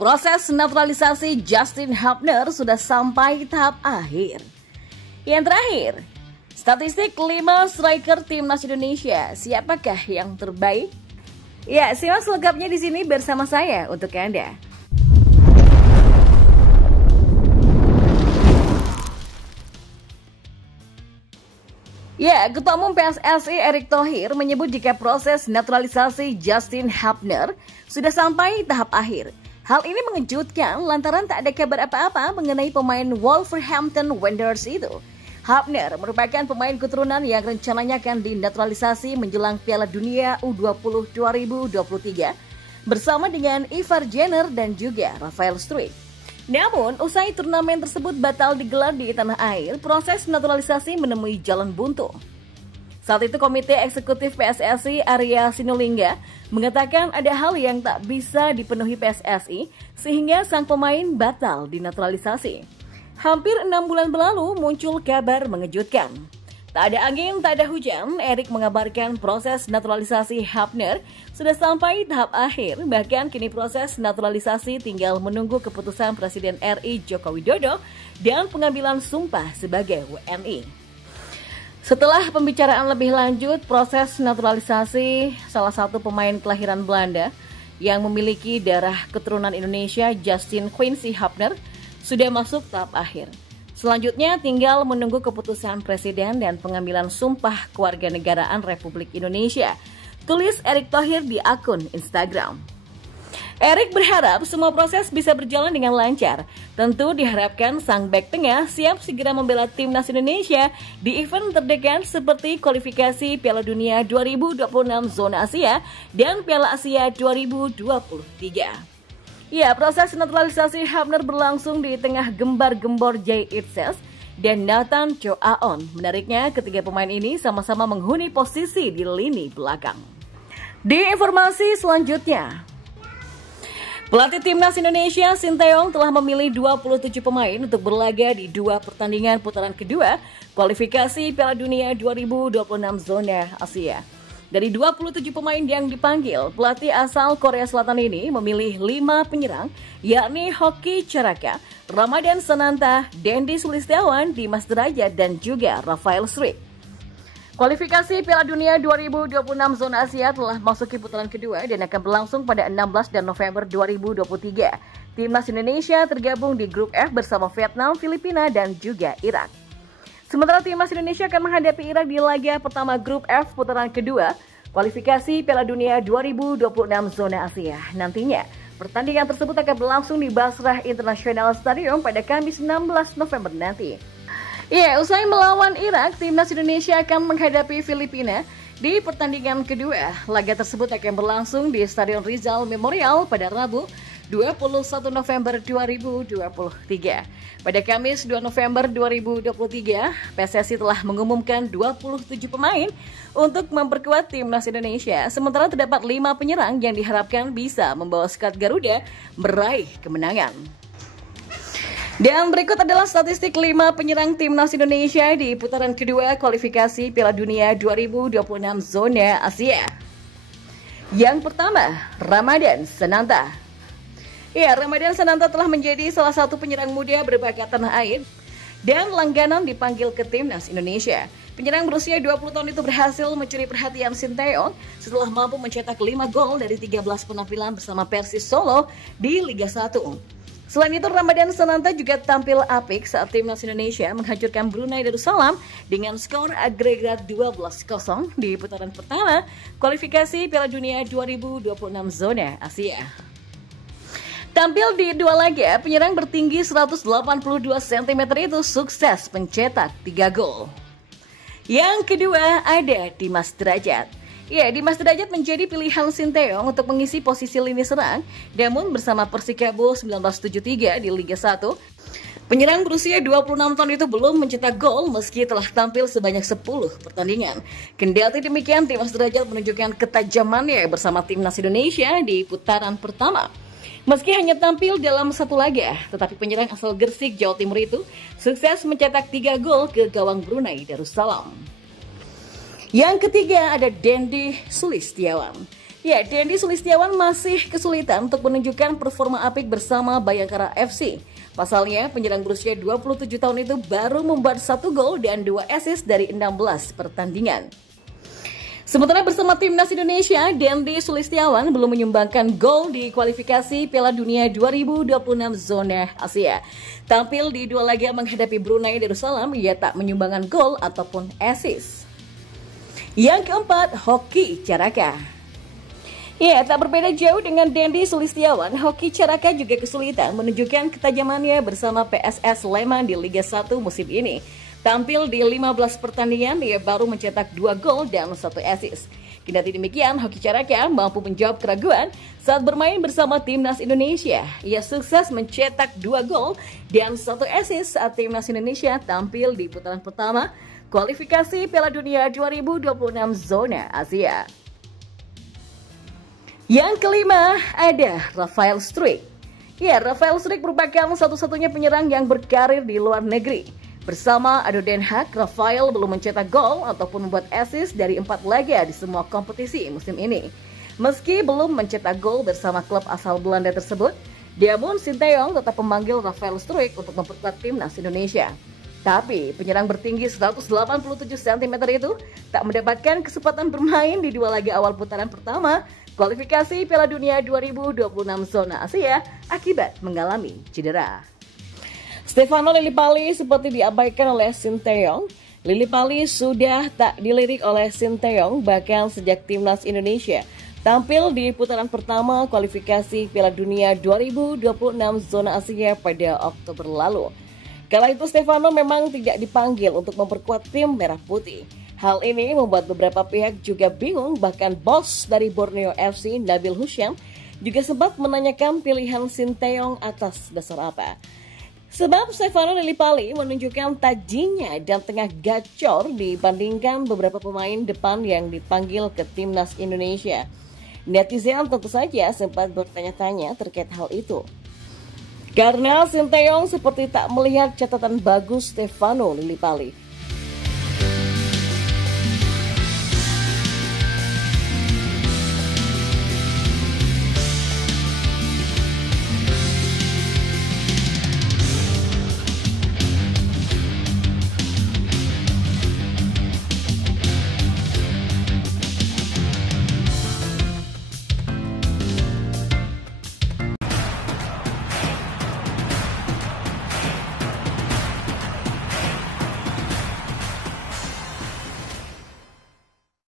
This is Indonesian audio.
Proses naturalisasi Justin Hubner sudah sampai tahap akhir. Yang terakhir, statistik 5 striker timnas Indonesia, siapakah yang terbaik? Ya, simak selengkapnya di sini bersama saya untuk Anda. Ya, Ketua Umum PSSI Erick Thohir menyebut jika proses naturalisasi Justin Hubner sudah sampai tahap akhir. Hal ini mengejutkan lantaran tak ada kabar apa-apa mengenai pemain Wolverhampton Wanderers itu. Hubner merupakan pemain keturunan yang rencananya akan dinaturalisasi menjelang Piala Dunia U20 2023 bersama dengan Ivar Jenner dan juga Rafael Struijk. Namun, usai turnamen tersebut batal digelar di tanah air, proses naturalisasi menemui jalan buntu. Saat itu Komite Eksekutif PSSI Arya Sinulinga mengatakan ada hal yang tak bisa dipenuhi PSSI sehingga sang pemain batal dinaturalisasi. Hampir 6 bulan berlalu muncul kabar mengejutkan. Tak ada angin, tak ada hujan, Erick mengabarkan proses naturalisasi Hubner sudah sampai tahap akhir. Bahkan kini proses naturalisasi tinggal menunggu keputusan Presiden RI Joko Widodo dan pengambilan sumpah sebagai WNI. Setelah pembicaraan lebih lanjut, proses naturalisasi salah satu pemain kelahiran Belanda yang memiliki darah keturunan Indonesia, Justin Quincy Hubner, sudah masuk tahap akhir. Selanjutnya tinggal menunggu keputusan Presiden dan pengambilan sumpah kewarganegaraan Republik Indonesia, tulis Erick Thohir di akun Instagram. Erick berharap semua proses bisa berjalan dengan lancar. Tentu diharapkan sang bek tengah siap segera membela timnas Indonesia di event terdekat seperti kualifikasi Piala Dunia 2026 zona Asia dan Piala Asia 2023. Ya, proses naturalisasi Hubner berlangsung di tengah gembar-gembor Jay Itzes dan Nathan Cho Aon. Menariknya, ketiga pemain ini sama-sama menghuni posisi di lini belakang. Di informasi selanjutnya, pelatih timnas Indonesia Sinteyong telah memilih 27 pemain untuk berlaga di 2 pertandingan putaran kedua kualifikasi Piala Dunia 2026 zona Asia. Dari 27 pemain yang dipanggil, pelatih asal Korea Selatan ini memilih 5 penyerang, yakni Hoki Caraka, Ramadan Sananta, Dendi Sulistiawan, Dimas Derajat, dan juga Rafael Struijk. Kualifikasi Piala Dunia 2026 zona Asia telah masuki putaran kedua dan akan berlangsung pada 16 dan November 2023. Timnas Indonesia tergabung di grup F bersama Vietnam, Filipina, dan juga Irak. Sementara timnas Indonesia akan menghadapi Irak di laga pertama grup F putaran kedua kualifikasi Piala Dunia 2026 zona Asia. Nantinya, pertandingan tersebut akan berlangsung di Basrah International Stadium pada Kamis 16 November nanti. Ya, usai melawan Irak, timnas Indonesia akan menghadapi Filipina di pertandingan kedua. Laga tersebut akan berlangsung di Stadion Rizal Memorial pada Rabu 21 November 2023. Pada Kamis 2 November 2023, PSSI telah mengumumkan 27 pemain untuk memperkuat timnas Indonesia. Sementara terdapat 5 penyerang yang diharapkan bisa membawa skuad Garuda meraih kemenangan. Dan berikut adalah statistik 5 penyerang timnas Indonesia di putaran kedua kualifikasi Piala Dunia 2026 zona Asia. Yang pertama, Ramadan Sananta. Ya, Ramadan Sananta telah menjadi salah satu penyerang muda berbakat tanah air dan langganan dipanggil ke timnas Indonesia. Penyerang berusia 20 tahun itu berhasil mencuri perhatian Sinteyong setelah mampu mencetak 5 gol dari 13 penampilan bersama Persis Solo di Liga 1. Selain itu, Ramadan Sananta juga tampil apik saat timnas Indonesia menghancurkan Brunei Darussalam dengan skor agregat 12-0 di putaran pertama kualifikasi Piala Dunia 2026 zona Asia. Tampil di 2 laga, penyerang bertinggi 182 cm itu sukses mencetak 3 gol. Yang kedua ada Dimas Derajat. Ya, Dimas Derajat menjadi pilihan Sinteyong untuk mengisi posisi lini serang, namun bersama Persikabo 1973 di Liga 1. Penyerang berusia 26 tahun itu belum mencetak gol meski telah tampil sebanyak 10 pertandingan. Kendati demikian, Dimas Derajat menunjukkan ketajamannya bersama timnas Indonesia di putaran pertama. Meski hanya tampil dalam 1 laga, tetapi penyerang asal Gresik, Jawa Timur itu sukses mencetak 3 gol ke gawang Brunei Darussalam. Yang ketiga ada Dendi Sulistiawan. Ya, Dendi Sulistiawan masih kesulitan untuk menunjukkan performa apik bersama Bayangkara FC. Pasalnya, penyerang berusia 27 tahun itu baru membuat 1 gol dan 2 assist dari 16 pertandingan. Sementara bersama timnas Indonesia, Dendi Sulistiawan belum menyumbangkan gol di kualifikasi Piala Dunia 2026 zona Asia. Tampil di 2 laga menghadapi Brunei Darussalam, ia tak menyumbangkan gol ataupun assist. Yang keempat, Hoki Caraka. Ya, tak berbeda jauh dengan Dendi Sulistiawan, Hoki Caraka juga kesulitan menunjukkan ketajamannya bersama PSS Sleman di Liga 1 musim ini. Tampil di 15 pertandingan, ia baru mencetak 2 gol dan 1 assist. Kendati demikian, Hoki Caraka mampu menjawab keraguan saat bermain bersama timnas Indonesia. Ia sukses mencetak 2 gol dan 1 assist saat timnas Indonesia tampil di putaran pertama kualifikasi Piala Dunia 2026 zona Asia. Yang kelima ada Rafael Struijk. Ya, Rafael Struijk merupakan satu-satunya penyerang yang berkarir di luar negeri. Bersama ADO Den Haag, Rafael belum mencetak gol ataupun membuat assist dari 4 laga di semua kompetisi musim ini. Meski belum mencetak gol bersama klub asal Belanda tersebut, namun Sinteyong tetap memanggil Rafael Struijk untuk memperkuat timnas Indonesia. Tapi penyerang bertinggi 187 cm itu tak mendapatkan kesempatan bermain di 2 laga awal putaran pertama kualifikasi Piala Dunia 2026 zona Asia akibat mengalami cedera. Stefano Lillipali seperti diabaikan oleh Sinteyong. Lillipali sudah tak dilirik oleh Sinteyong bahkan sejak timnas Indonesia tampil di putaran pertama kualifikasi Piala Dunia 2026 zona Asia pada Oktober lalu. Kala itu Stefano memang tidak dipanggil untuk memperkuat tim Merah Putih. Hal ini membuat beberapa pihak juga bingung, bahkan bos dari Borneo FC Nabil Husyam juga sempat menanyakan pilihan Sinteyong atas dasar apa. Sebab Stefano Lillipali menunjukkan tajinya dan tengah gacor dibandingkan beberapa pemain depan yang dipanggil ke timnas Indonesia. Netizen tentu saja sempat bertanya-tanya terkait hal itu. Karena Sinteyong seperti tak melihat catatan bagus Stefano Lillipali.